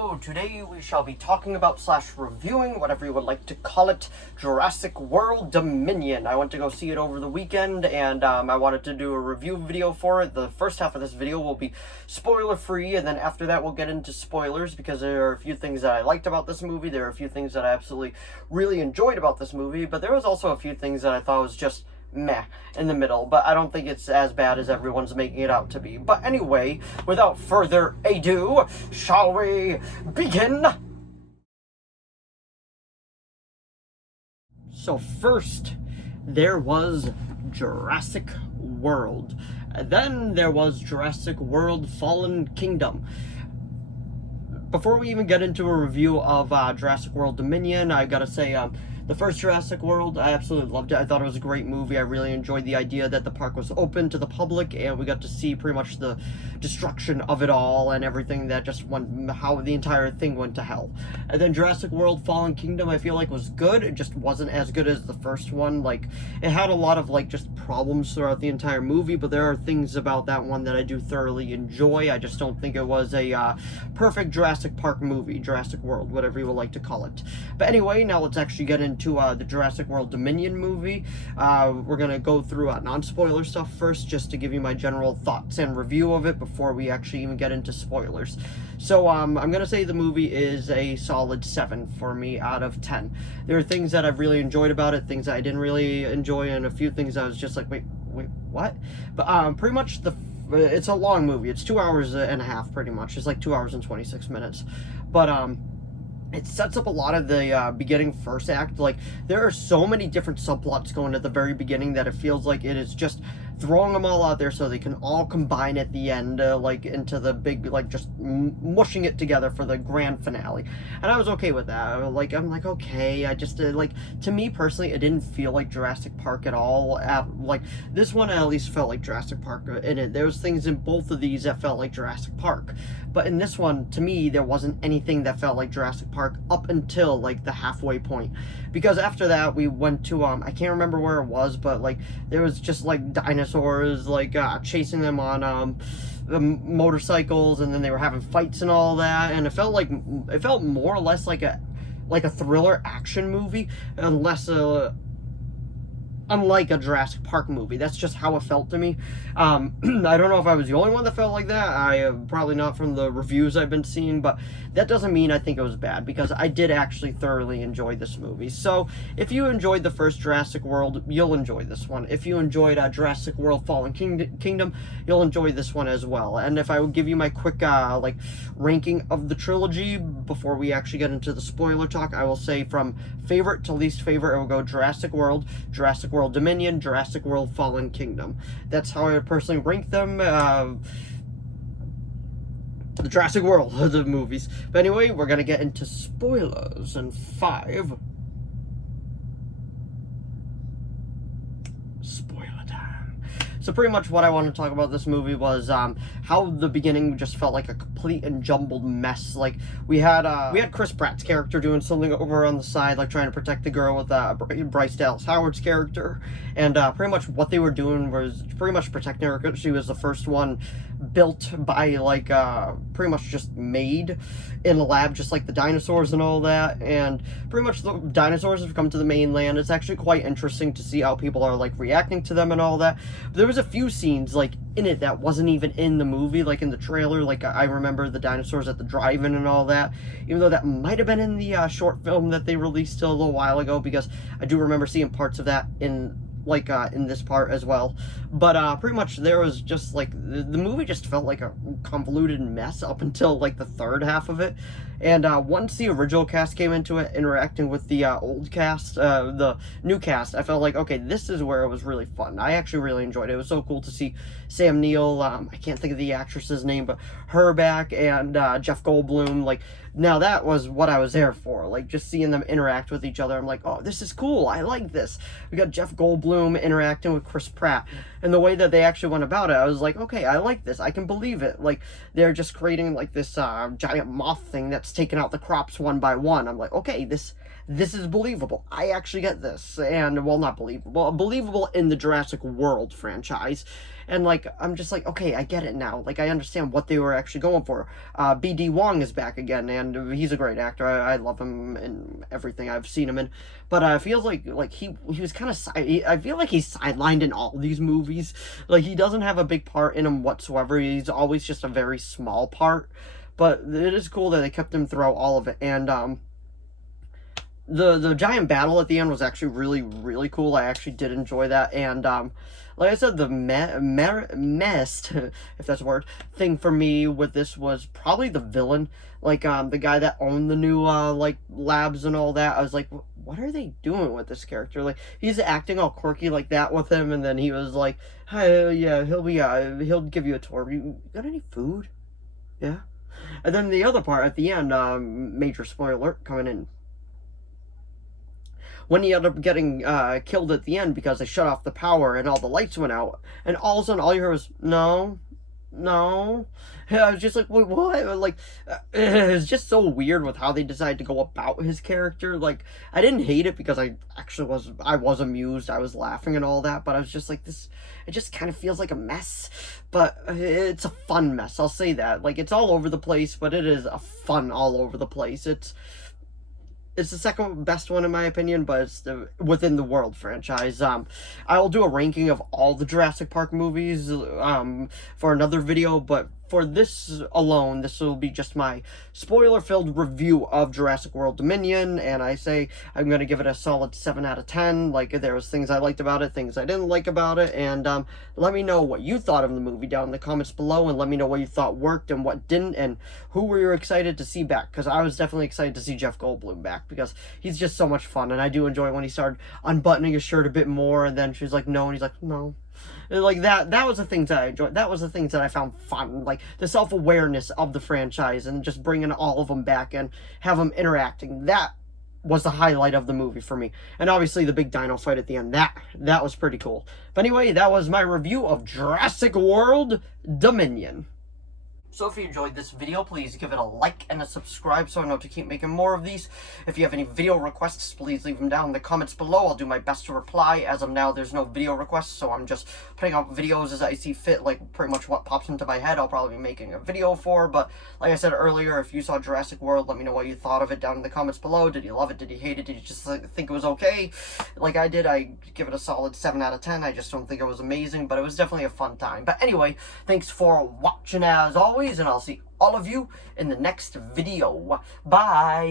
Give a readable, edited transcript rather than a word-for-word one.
Hello, today we shall be talking about / reviewing, whatever you would like to call it, Jurassic World Dominion. I went to go see it over the weekend, and I wanted to do a review video for it. The first half of this video will be spoiler-free, and then after that we'll get into spoilers, because there are a few things that I liked about this movie, there are a few things that I absolutely really enjoyed about this movie, but there was also a few things that I thought was just meh in the middle, but I don't think it's as bad as everyone's making it out to be. But anyway, without further ado, shall we begin? So first, there was Jurassic World. And then there was Jurassic World Fallen Kingdom. Before we even get into a review of Jurassic World Dominion, I gotta say, the first Jurassic World, I absolutely loved it. I thought it was a great movie. I really enjoyed the idea that the park was open to the public, and we got to see pretty much the destruction of it all and everything that just went, how the entire thing went to hell. And then Jurassic World Fallen Kingdom, I feel like was good. It just wasn't as good as the first one. Like, it had a lot of, like, just problems throughout the entire movie, but there are things about that one that I do thoroughly enjoy. I just don't think it was a perfect Jurassic Park movie, Jurassic World, whatever you would like to call it. But anyway, now let's actually get into the Jurassic World Dominion movie. We're gonna go through non-spoiler stuff first, just to give you my general thoughts and review of it before we actually even get into spoilers. So I'm gonna say the movie is a solid 7 for me out of 10. There are things that I've really enjoyed about it, things that I didn't really enjoy, and a few things I was just like, wait, what? But pretty much it's a long movie. It's 2 hours and a half, pretty much. It's like 2 hours and 26 minutes. But it sets up a lot of the beginning first act. Like, there are so many different subplots going at the very beginning that it feels like it is just throwing them all out there so they can all combine at the end, like, into the big, like, just mushing it together for the grand finale. And I was okay with that. Like, I'm like, okay, I just, like, to me personally, it didn't feel like Jurassic Park at all. Like, this one at least felt like Jurassic Park in it. There was things in both of these that felt like Jurassic Park. But in this one, to me, there wasn't anything that felt like Jurassic Park up until, like, the halfway point. Because after that, we went to, I can't remember where it was, but, like, there was just, like, dinosaurs, like, chasing them on, motorcycles, and then they were having fights and all that, and it felt more or less like a thriller action movie, unlike a Jurassic Park movie. That's just how it felt to me. I don't know if I was the only one that felt like that. Probably not from the reviews I've been seeing, but that doesn't mean I think it was bad, because I did actually thoroughly enjoy this movie. So if you enjoyed the first Jurassic World, you'll enjoy this one. If you enjoyed Jurassic World Fallen Kingdom, you'll enjoy this one as well. And if I would give you my quick like ranking of the trilogy before we actually get into the spoiler talk, I will say from favorite to least favorite, it will go Jurassic World Dominion, Jurassic World Fallen Kingdom. That's how I personally rank them. The Jurassic World of the movies. But anyway, we're gonna get into spoilers in 5. Spoiler time. So pretty much what I want to talk about this movie was how the beginning just felt like a complete and jumbled mess. Like, we had Chris Pratt's character doing something over on the side, like trying to protect the girl with Bryce Dallas Howard's character, and pretty much what they were doing was pretty much protecting her, because she was the first one built by, like, pretty much just made in a lab, just like the dinosaurs and all that. And pretty much the dinosaurs have come to the mainland. It's actually quite interesting to see how people are, like, reacting to them and all that. But there was a few scenes, like, in it that wasn't even in the movie, like in the trailer. Like, I remember the dinosaurs at the drive-in and all that, even though that might have been in the short film that they released a little while ago, because I do remember seeing parts of that in, like, in this part as well. But pretty much there was just, like, the movie just felt like a convoluted mess up until, like, the third half of it. And once the original cast came into it, interacting with the old cast, the new cast, I felt like, okay, this is where it was really fun. I actually really enjoyed it. It was so cool to see Sam Neill, I can't think of the actress's name, but her back, and Jeff Goldblum. Like, now that was what I was there for. Like, just seeing them interact with each other, I'm like, oh, this is cool. I like this. We got Jeff Goldblum interacting with Chris Pratt. And the way that they actually went about it, I was like, okay, I like this. I can believe it. Like, they're just creating, like, this giant moth thing that's taking out the crops one by one. I'm like, okay, this is believable. I actually get this. And, well, not believable. Believable in the Jurassic World franchise. And, like, I'm just like, okay, I get it now. Like, I understand what they were actually going for. B.D. Wong is back again, and he's a great actor. I love him in everything I've seen him in. But it feels like he was kind of, I feel like he's sidelined in all these movies. Like, he doesn't have a big part in them whatsoever. He's always just a very small part. But it is cool that they kept him throughout all of it. And, the giant battle at the end was actually really, really cool. I actually did enjoy that. And, like I said, the mest, if that's a word, thing for me with this was probably the villain. Like, the guy that owned the new, like, labs and all that. I was like, what are they doing with this character? Like, he's acting all quirky like that with him, and then he was like, hey, yeah, he'll give you a tour. You got any food? Yeah. And then the other part at the end, major spoiler alert coming in, when he ended up getting killed at the end because they shut off the power and all the lights went out, and all of a sudden all you heard was, no, no. I was just like, wait, what? Like, it's just so weird with how they decided to go about his character. Like, I didn't hate it because I was amused, I was laughing and all that, but I was just like, this, it just kind of feels like a mess, but it's a fun mess, I'll say that. Like, it's all over the place, but it is a fun all over the place. It's the second best one in my opinion, but it's within the World franchise. I will do a ranking of all the Jurassic Park movies for another video, but for this alone, this will be just my spoiler-filled review of Jurassic World Dominion, and I say I'm going to give it a solid 7 out of 10. Like, there was things I liked about it, things I didn't like about it, and let me know what you thought of the movie down in the comments below, and let me know what you thought worked and what didn't, and who were you excited to see back, because I was definitely excited to see Jeff Goldblum back, because he's just so much fun, and I do enjoy when he started unbuttoning his shirt a bit more, and then she's like, no, and he's like, no. Like, that was the things that I enjoyed. That was the things that I found fun. Like, the self-awareness of the franchise and just bringing all of them back and have them interacting. That was the highlight of the movie for me. And obviously the big dino fight at the end. That was pretty cool. But anyway, that was my review of Jurassic World Dominion. So if you enjoyed this video, please give it a like and a subscribe so I know to keep making more of these. If you have any video requests, please leave them down in the comments below. I'll do my best to reply. As of now, there's no video requests, so I'm just putting out videos as I see fit, like pretty much what pops into my head I'll probably be making a video for. But like I said earlier, if you saw Jurassic World, let me know what you thought of it down in the comments below. Did you love it? Did you hate it? Did you just think it was okay? Like I did, I give it a solid 7 out of 10. I just don't think it was amazing, but it was definitely a fun time. But anyway, thanks for watching as always, and I'll see all of you in the next video. Bye!